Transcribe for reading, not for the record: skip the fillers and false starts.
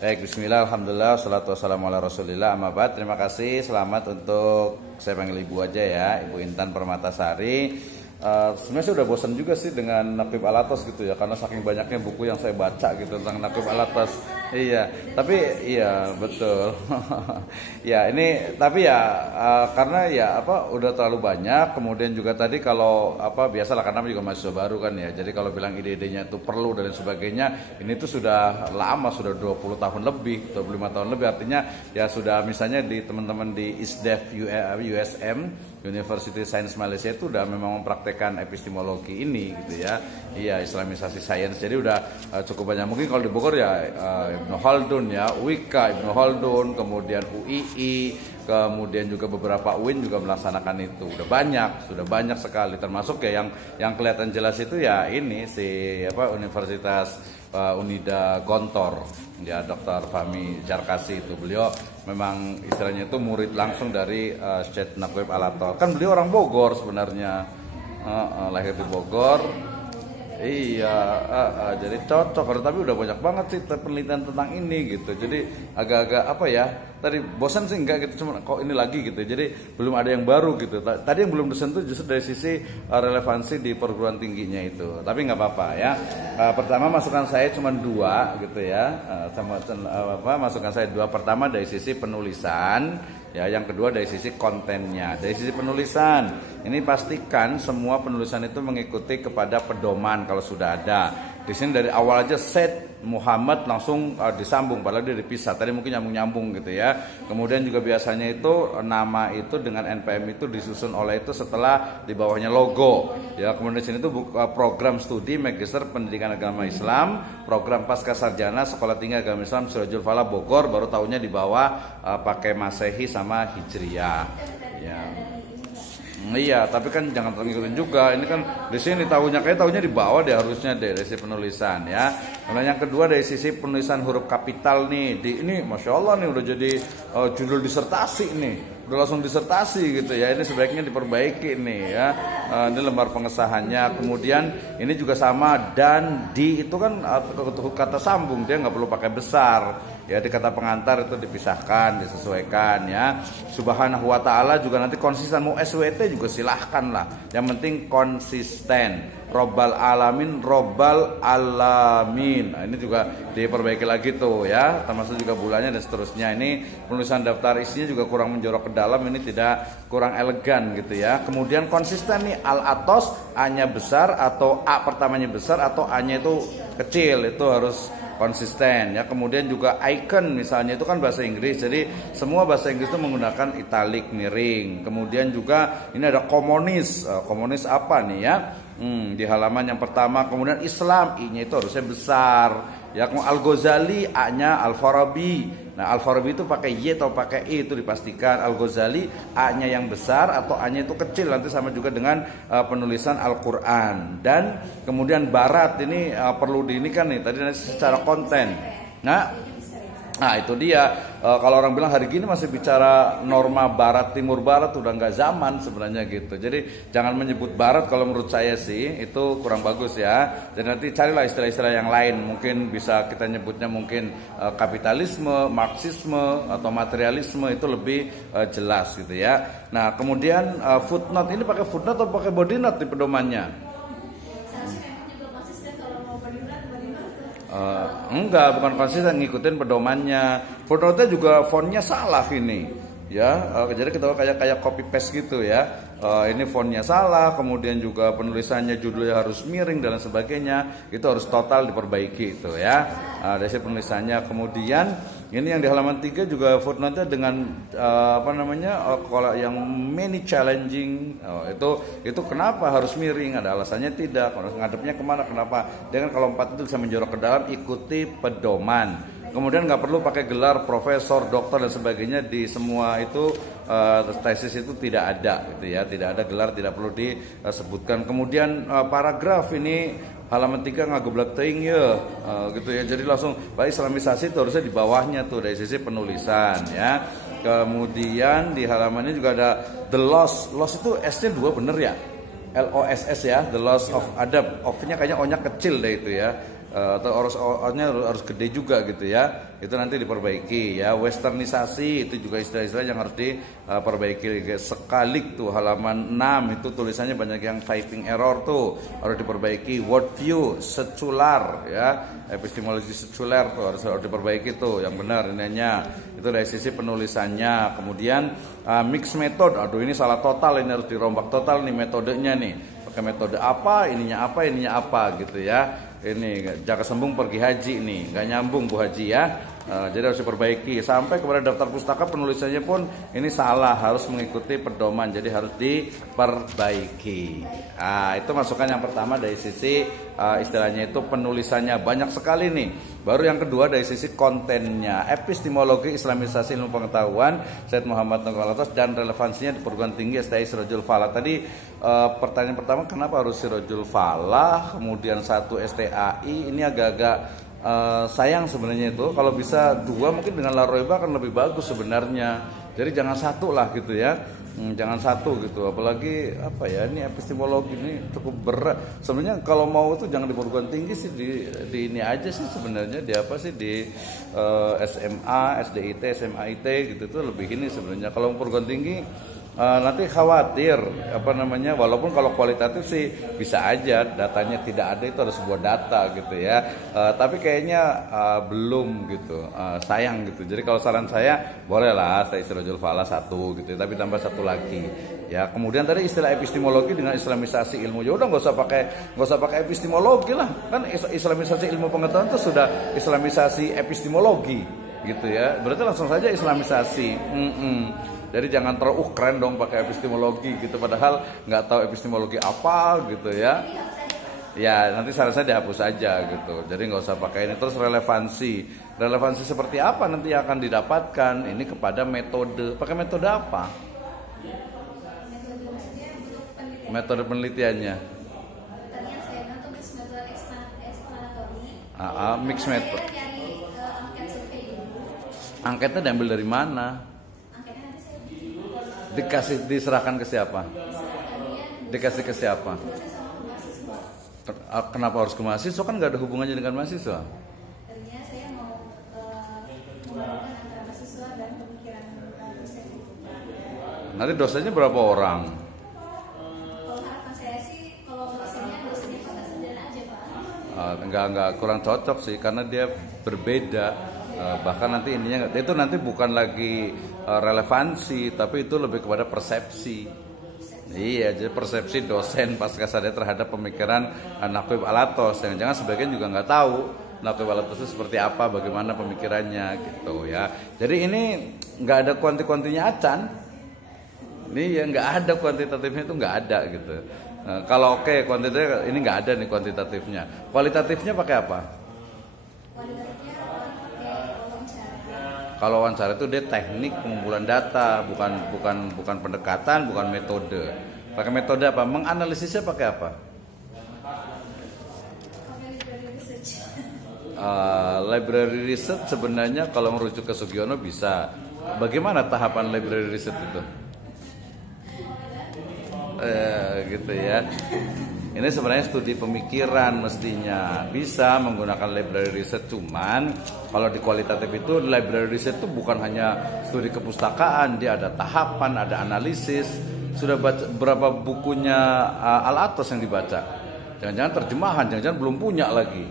Baik, bismillah, alhamdulillah, salatu wassalamu ala rasulillah, amma ba'd. Terima kasih, selamat untuk, saya panggil ibu aja ya, Ibu Intan Permatasari. Sebenarnya saya udah bosan juga sih dengan Naqib Al-Atas gitu ya, karena saking banyaknya buku yang saya baca gitu tentang Naqib Al-Atas. Iya, tapi iya betul. Ya ini, tapi ya karena ya udah terlalu banyak. Kemudian juga tadi kalau biasalah karena juga mahasiswa baru kan ya. Jadi kalau bilang ide-idenya itu perlu dan sebagainya, ini tuh sudah lama, sudah 20 tahun lebih, 25 tahun lebih. Artinya ya sudah misalnya di teman-teman di ISDEF USM, University Science Malaysia itu udah memang mempraktekkan epistemologi ini gitu ya. Iya, Islamisasi sains. Jadi udah cukup banyak. Mungkin kalau di Bogor ya Ibnu Khaldun ya, UIK, Ibnu Khaldun, kemudian UII, kemudian juga beberapa UIN juga melaksanakan itu. Sudah banyak sekali. Termasuk ya yang kelihatan jelas itu ya ini Universitas Unida Gontor ya, Dr. Fahmi Jarkasi itu. Beliau memang istilahnya itu murid langsung dari Syekh Naqib Al-Atas. Kan beliau orang Bogor sebenarnya, lahir di Bogor. Iya, jadi cocok. Tapi udah banyak banget sih penelitian tentang ini gitu. Jadi agak-agak tadi bosan sih enggak gitu, cuma kok ini lagi gitu. Jadi belum ada yang baru gitu. Tadi yang belum disentuh justru dari sisi relevansi di perguruan tingginya itu. Tapi nggak apa-apa ya. Pertama masukan saya cuma 2 gitu ya. Masukan saya 2. Pertama dari sisi penulisan. Ya, yang kedua dari sisi kontennya. Dari sisi penulisan, ini pastikan semua penulisan itu mengikuti kepada pedoman kalau sudah ada. Di sini dari awal aja Said Muhammad langsung disambung, padahal dia dipisah. Tadi mungkin nyambung gitu ya. Kemudian juga biasanya itu nama itu dengan NPM itu disusun oleh itu setelah di bawahnya logo. Ya, kemudian di sini itu program studi Magister Pendidikan Agama Islam, program pasca sarjana Sekolah Tinggi Agama Islam Sirajul Falah Bogor, baru tahunnya di bawah pakai Masehi sama Hijriyah. Ya. Iya, tapi kan jangan ngikutin juga. Ini kan di sini tahunnya di bawah deh harusnya deh dari sisi penulisan ya. Kemudian yang kedua dari sisi penulisan huruf kapital nih. Ini Masya Allah nih udah jadi judul disertasi nih. Udah langsung disertasi gitu ya. Ini sebaiknya diperbaiki nih ya. Ini lembar pengesahannya. Kemudian ini juga sama dan di itu kan kata sambung, dia nggak perlu pakai besar. Ya, di kata pengantar itu dipisahkan, disesuaikan ya. Subhanahu wa ta'ala juga nanti konsisten, mau SWT juga silahkan lah. Yang penting konsisten. Robbal alamin, robbal alamin. Nah, ini juga diperbaiki lagi tuh ya. Termasuk juga bulannya dan seterusnya. Ini penulisan daftar isinya juga kurang menjorok ke dalam. Ini tidak kurang elegan gitu ya. Kemudian konsisten nih, al-atos A-nya besar atau A pertamanya besar atau A-nya itu kecil. Itu harus konsisten ya. Kemudian juga icon misalnya itu kan bahasa Inggris, jadi semua bahasa Inggris itu menggunakan italic miring. Kemudian juga ini ada komunis apa nih ya, di halaman yang pertama. Kemudian Islam, I-nya itu harusnya besar ya. Al-Ghazali, A-nya Al-Farabi. Nah, Al-Farabi itu pakai Y atau pakai I itu dipastikan. Al-Ghazali, A-nya yang besar atau A-nya itu kecil. Nanti sama juga dengan penulisan Al-Quran. Dan kemudian Barat ini perlu diinikan nih. Tadi secara konten. Nah itu dia, kalau orang bilang hari gini masih bicara norma barat timur barat, udah nggak zaman sebenarnya gitu. Jadi jangan menyebut barat, kalau menurut saya sih itu kurang bagus ya. Jadi nanti carilah istilah-istilah yang lain, mungkin bisa kita nyebutnya mungkin kapitalisme, marxisme atau materialisme, itu lebih jelas gitu ya. Nah kemudian footnote, ini pakai footnote atau pakai body note di pedomannya? Enggak, bukan konsisten ngikutin pedomannya. Footnote-nya juga fontnya salah ini ya. Jadi kita kayak copy paste gitu ya. Ini fontnya salah, kemudian juga penulisannya, judulnya harus miring dan yang sebagainya. Itu harus total diperbaiki itu ya. Dari penulisannya. Kemudian ini yang di halaman 3 juga footnote-nya dengan kalau yang many challenging. Itu kenapa harus miring? Ada alasannya tidak. Kalau ngadepnya kemana? Kenapa? Dengan kalau 4 itu bisa menjorok ke dalam, ikuti pedoman. Kemudian nggak perlu pakai gelar profesor, doktor dan sebagainya di semua itu tesis itu tidak ada gitu ya, tidak ada gelar, tidak perlu disebutkan. Kemudian paragraf ini halaman 3 ngageblak teuing ya gitu ya. Jadi langsung baik islamisasi itu harusnya di bawahnya tuh dari sisi penulisan ya. Kemudian di halamannya juga ada the loss itu S-nya 2 bener ya? LOSS ya, the loss of adab. Of-nya kayaknya O-nya kecil deh itu ya. atau harus gede juga gitu ya. Itu nanti diperbaiki ya. Westernisasi itu juga istilah-istilah yang harus diperbaiki. Sekalik tuh halaman 6 itu tulisannya banyak yang typing error tuh, harus diperbaiki. Word view secular ya, epistemologi secular tuh harus diperbaiki tuh yang benar ininya. Itu dari sisi penulisannya. Kemudian mix method, aduh ini salah total, ini harus dirombak total nih metodenya nih. Pakai metode apa, ininya apa gitu ya. Ini Jaka Sembung pergi haji nih, nggak nyambung Bu Haji ya. Jadi harus diperbaiki. Sampai kepada daftar pustaka penulisannya pun ini salah, harus mengikuti pedoman, jadi harus diperbaiki. Itu masukan yang pertama dari sisi istilahnya itu penulisannya, banyak sekali nih. Baru yang kedua dari sisi kontennya, epistemologi Islamisasi ilmu pengetahuan Syed Muhammad Nurul Alatos dan relevansinya di perguruan tinggi STI Sirajul Falah. Tadi pertanyaan pertama, kenapa harus Sirajul Falah, kemudian satu STAI, ini agak-agak sayang sebenarnya itu. Kalau bisa dua mungkin dengan Laroeba akan lebih bagus sebenarnya. Jadi jangan satu lah gitu ya. Jangan satu gitu. Apalagi apa ya, ini epistemologi ini cukup berat. Sebenarnya kalau mau itu jangan di perguruan tinggi sih, di ini aja sih sebenarnya, di apa sih, di SMA, SDIT, SMAIT gitu, itu lebih ini sebenarnya. Kalau perguruan tinggi nanti khawatir walaupun kalau kualitatif sih bisa aja datanya tidak ada, itu ada sebuah data gitu ya, tapi kayaknya belum gitu, sayang gitu. Jadi kalau saran saya bolehlah STI Sirajul Falah satu gitu, tapi tambah satu lagi ya. Kemudian tadi istilah epistemologi dengan islamisasi ilmu, ya udah nggak usah pakai epistemologi lah, kan islamisasi ilmu pengetahuan itu sudah islamisasi epistemologi gitu ya, berarti langsung saja islamisasi. Jadi jangan terlalu keren dong pakai epistemologi gitu, padahal nggak tahu epistemologi apa gitu ya. Ya nanti saran saya dihapus aja gitu. Jadi nggak usah pakai ini. Terus relevansi seperti apa nanti yang akan didapatkan ini kepada metode. Pakai metode apa? Metode penelitiannya. Mix method. Angketnya diambil dari mana? Diserahkan ke siapa? Dikasih ke siapa? Kenapa harus ke mahasiswa? Kan nggak ada hubungannya dengan mahasiswa. Tadinya saya mau menggabungkan antara mahasiswa dan pemikiran dosen. Nanti dosennya berapa orang? Kalau harapan saya sih, kalau dosennya kota sederhana aja Pak. Enggak kurang cocok sih, karena dia berbeda. Bahkan nanti ininya itu nanti bukan lagi relevansi, tapi itu lebih kepada persepsi. Iya, jadi persepsi dosen pasca sarjana terhadap pemikiran Naqib Alatos. Jangan-jangan sebagian juga nggak tahu Naqib Alatos itu seperti apa, bagaimana pemikirannya gitu ya. Jadi ini nggak ada kuanti-kuantinya acan. Ini ya nggak ada kuantitatifnya, itu nggak ada gitu. Kalau oke, kuantitatifnya ini nggak ada nih kuantitatifnya. Kualitatifnya pakai apa? Kalau wawancara itu dia teknik pengumpulan data, bukan pendekatan, bukan metode. Pakai metode apa? Menganalisisnya pakai apa? Library research sebenarnya kalau merujuk ke Sugiono bisa. Bagaimana tahapan library research itu? Gitu ya. Ini sebenarnya studi pemikiran, mestinya bisa menggunakan library research. Cuman kalau di kualitatif itu library research itu bukan hanya studi kepustakaan, dia ada tahapan, ada analisis. Sudah baca berapa bukunya Alatos yang dibaca? Jangan-jangan terjemahan, jangan-jangan belum punya lagi.